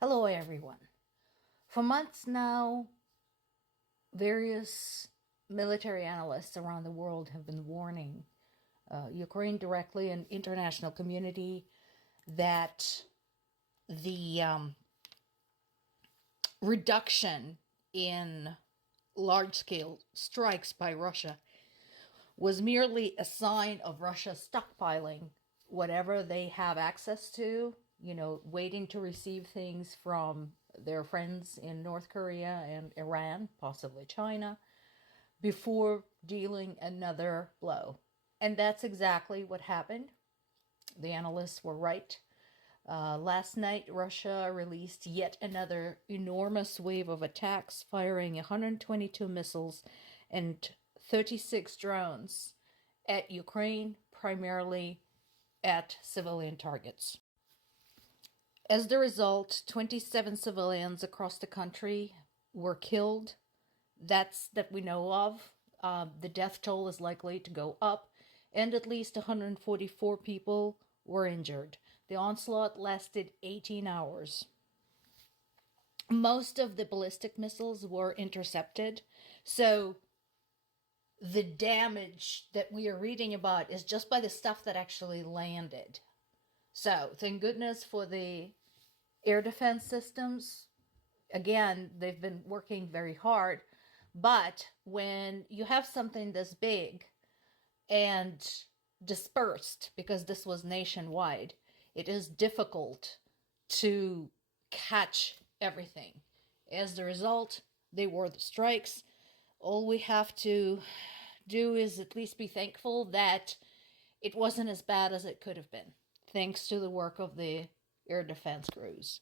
Hello, everyone. For months now, various military analysts around the world have been warning Ukraine directly and international community that the reduction in large-scale strikes by Russia was merely a sign of Russia stockpiling whatever they have access to, waiting to receive things from their friends in North Korea and Iran, possibly China, before dealing another blow. And that's exactly what happened. The analysts were right. Last night, Russia released yet another enormous wave of attacks, firing 122 missiles and 36 drones at Ukraine, primarily at civilian targets. As the result, 27 civilians across the country were killed. That we know of. The death toll is likely to go up, and at least 144 people were injured. The onslaught lasted 18 hours. Most of the ballistic missiles were intercepted, so the damage that we are reading about is just by the stuff that actually landed. So, thank goodness for the air defense systems. Again, they've been working very hard. But when you have something this big and dispersed, because this was nationwide, it is difficult to catch everything. As a result, they were the strikes. All we have to do is at least be thankful that it wasn't as bad as it could have been, thanks to the work of the air defense crews.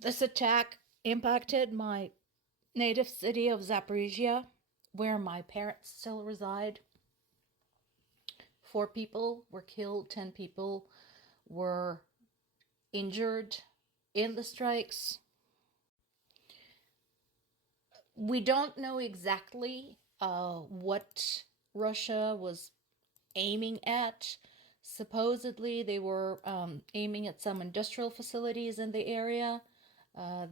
This attack impacted my native city of Zaporizhia, where my parents still reside. 4 people were killed, 10 people were injured in the strikes. We don't know exactly what Russia was aiming at. Supposedly, they were aiming at some industrial facilities in the area.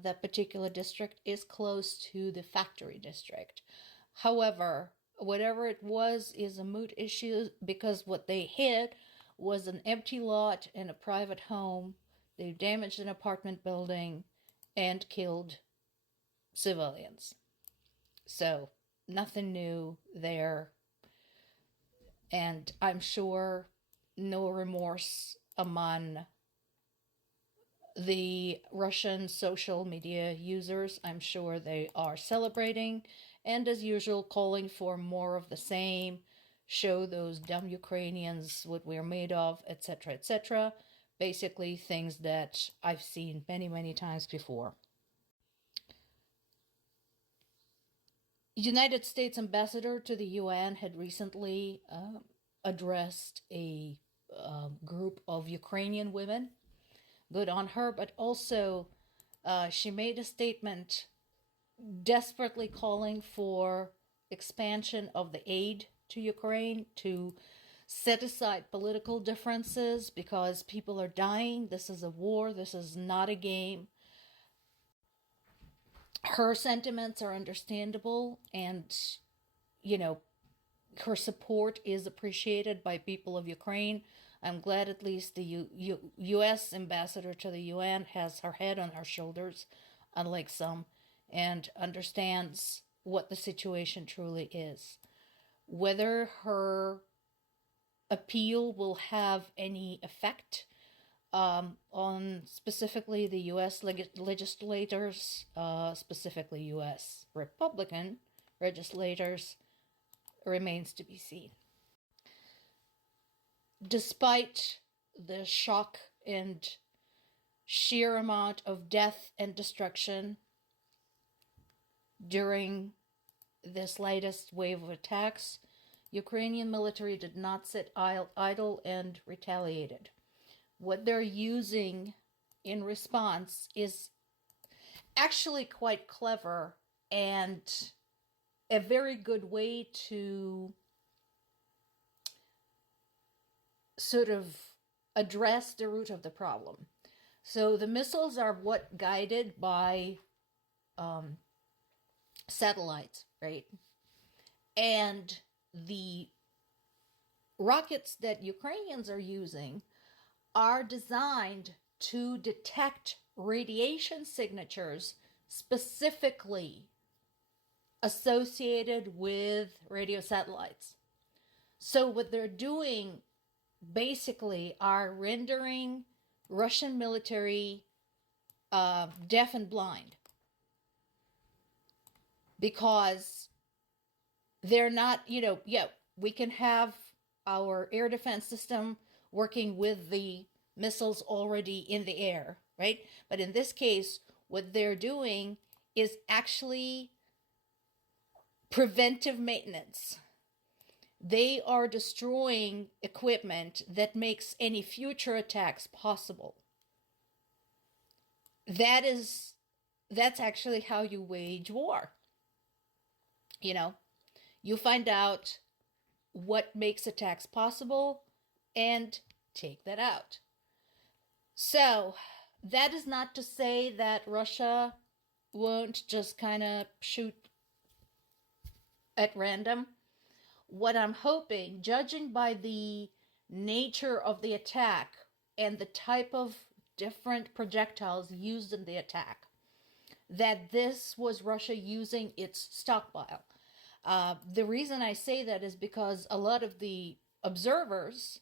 That particular district is close to the factory district. However, whatever it was is a moot issue because what they hit was an empty lot in a private home. They damaged an apartment building and killed civilians. So, nothing new there. And I'm sure no remorse among the Russian social media users. I'm sure they are celebrating and, as usual, calling for more of the same. Show those dumb Ukrainians what we're made of, etc., etc. Basically, things that I've seen many, many times before. United States ambassador to the UN had recently addressed a group of Ukrainian women. Good on her, but also she made a statement desperately calling for expansion of the aid to Ukraine, to set aside political differences because people are dying. This is a war. This is not a game. Her sentiments are understandable, and, her support is appreciated by people of Ukraine. I'm glad at least the U.S. ambassador to the UN has her head on her shoulders, unlike some, and understands what the situation truly is. Whether her appeal will have any effect on specifically the U.S. legislators, specifically U.S. Republican legislators, remains to be seen. Despite the shock and sheer amount of death and destruction during this latest wave of attacks, Ukrainian military did not sit idle and retaliated. What they're using in response is actually quite clever and a very good way to sort of address the root of the problem. So the missiles are what guided by um, satellites, right? And the rockets that Ukrainians are using are designed to detect radiation signatures specifically associated with radio satellites. So, what they're doing basically are rendering Russian military deaf and blind because they're not, yeah, we can have our air defense system working with the missiles already in the air, right? But in this case, what they're doing is actually preventive maintenance. They are destroying equipment that makes any future attacks possible. That's actually how you wage war. You know, you find out what makes attacks possible and take that out. So, that is not to say that Russia won't just kind of shoot at random. What I'm hoping, judging by the nature of the attack and the type of different projectiles used in the attack, that this was Russia using its stockpile. The reason I say that is because a lot of the observers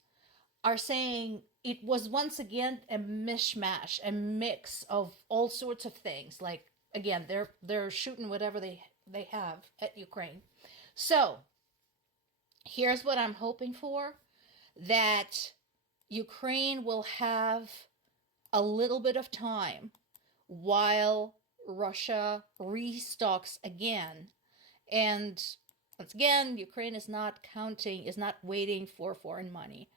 are saying it was once again a mishmash, a mix of all sorts of things. Like again, they're shooting whatever they have at Ukraine. So here's what I'm hoping for: that Ukraine will have a little bit of time while Russia restocks again. And once again, Ukraine is not waiting for foreign money.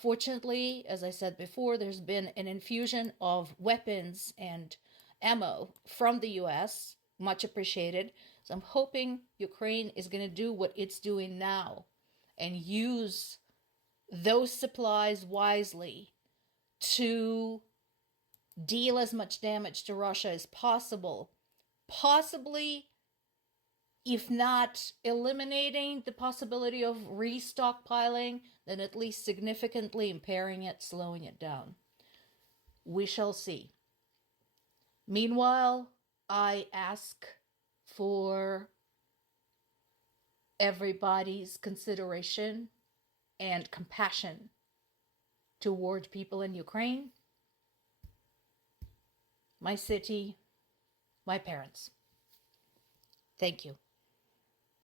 Fortunately, as I said before, there's been an infusion of weapons and ammo from the US, much appreciated. So I'm hoping Ukraine is going to do what it's doing now and use those supplies wisely to deal as much damage to Russia as possible. Possibly, if not eliminating the possibility of restockpiling, then at least significantly impairing it, slowing it down. We shall see. Meanwhile, I ask for everybody's consideration and compassion toward people in Ukraine, my city, my parents. Thank you.